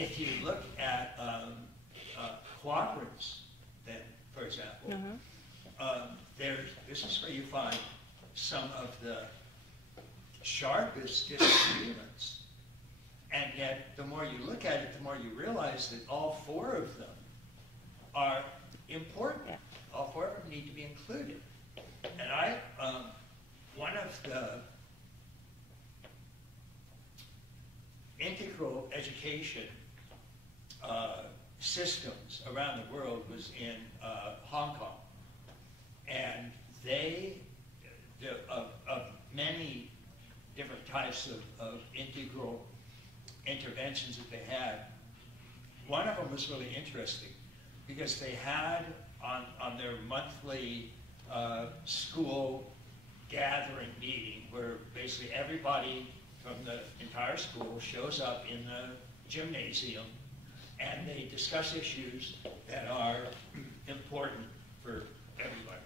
if you look at quadrants, then, for example, this is where you find some of the sharpest disagreements. And yet, the more you look at it, the more you realize that all four of them are important. Yeah. All four of them need to be included. And one of the integral education systems around the world was in Hong Kong. And they, of many different types of integral interventions that they had, one of them was really interesting because they had on their monthly school gathering meeting where basically everybody from the entire school shows up in the gymnasium and they discuss issues that are important for everybody.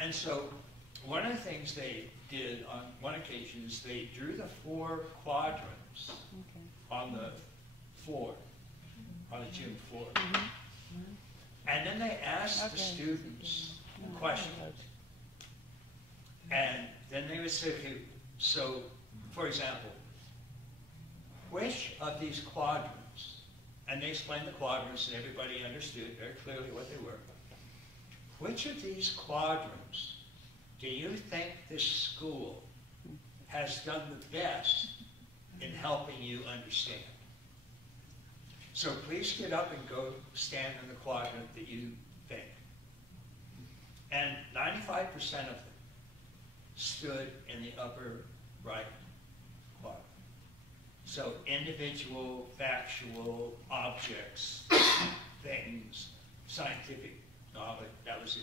And so one of the things they did on one occasion is they drew the four quadrants on the floor, on the gym floor. And then they asked the students questions. And then they would say, okay, so, for example, which of these quadrants, and they explained the quadrants and everybody understood very clearly what they were, which of these quadrants do you think this school has done the best in helping you understand? So please get up and go stand in the quadrant that you think. And 95% of them stood in the upper right quadrant. So individual, factual, objects, things, scientific knowledge, that was it.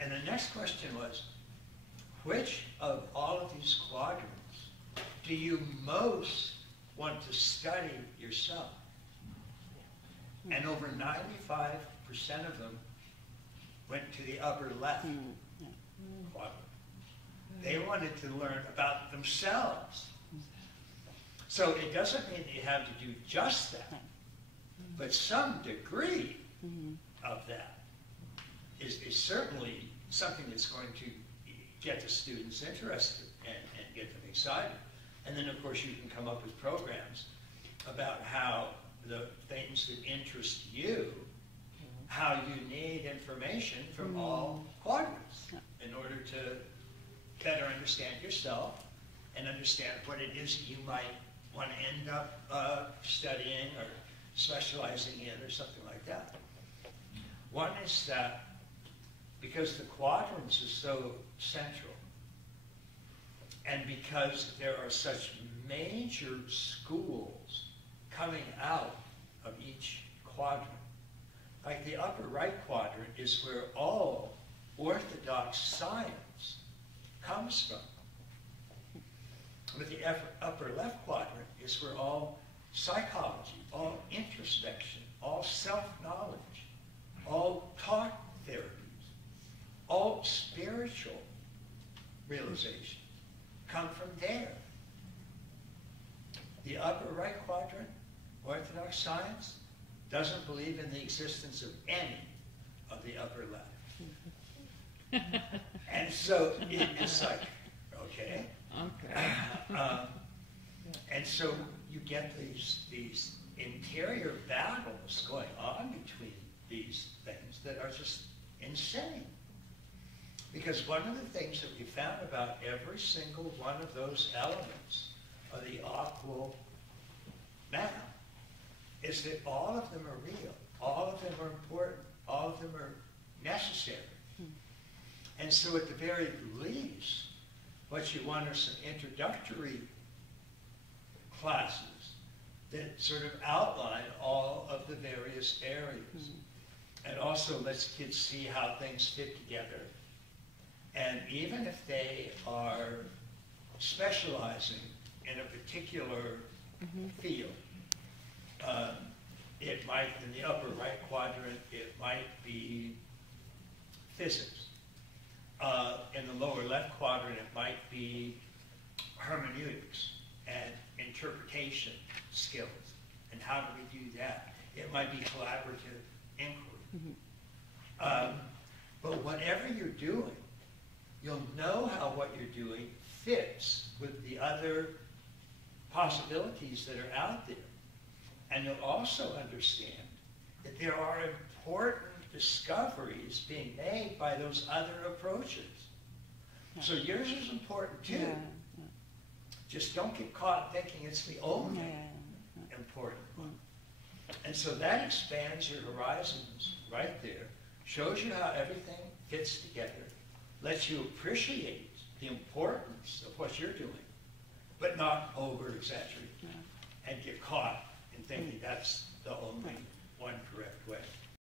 And the next question was, which of all of these quadrants do you most want to study yourself? And over 95% of them went to the upper left quadrant. They wanted to learn about themselves. So it doesn't mean that you have to do just that, but some degree of that is certainly something that's going to get the students interested and get them excited. And then, of course, you can come up with programs about how the things that interest you, how you need information from all quadrants in order to better understand yourself and understand what it is that you might want to end up studying or specializing in or something like that. One is that because the quadrants are so central, and because there are such major schools coming out of each quadrant, like the upper right quadrant is where all orthodox science comes from. But the upper left quadrant is where all psychology, all introspection, all self-knowledge, all thought therapies, all spiritual realization come from there. The upper right quadrant, orthodox science, doesn't believe in the existence of any of the upper left. And so it's like, okay. And so you get these interior battles going on between these things that are just insane. Because one of the things that we found about every single one of those elements of the Aqal map is that all of them are real, all of them are important, all of them are necessary. And so at the very least, what you want are some introductory classes that sort of outline all of the various areas. And also lets kids see how things fit together. And even if they are specializing in a particular field, it might, in the upper right quadrant, it might be physics. In the lower left quadrant, it might be hermeneutics and interpretation, skills. And how do we do that? It might be collaborative inquiry. But whatever you're doing, you'll know how what you're doing fits with the other possibilities that are out there. And you'll also understand that there are important discoveries being made by those other approaches. So yours is important too. Just don't get caught thinking it's the only important one. And so that expands your horizons right there, shows you how everything fits together, lets you appreciate the importance of what you're doing, but not over-exaggerate and get caught in thinking that's the only one correct way.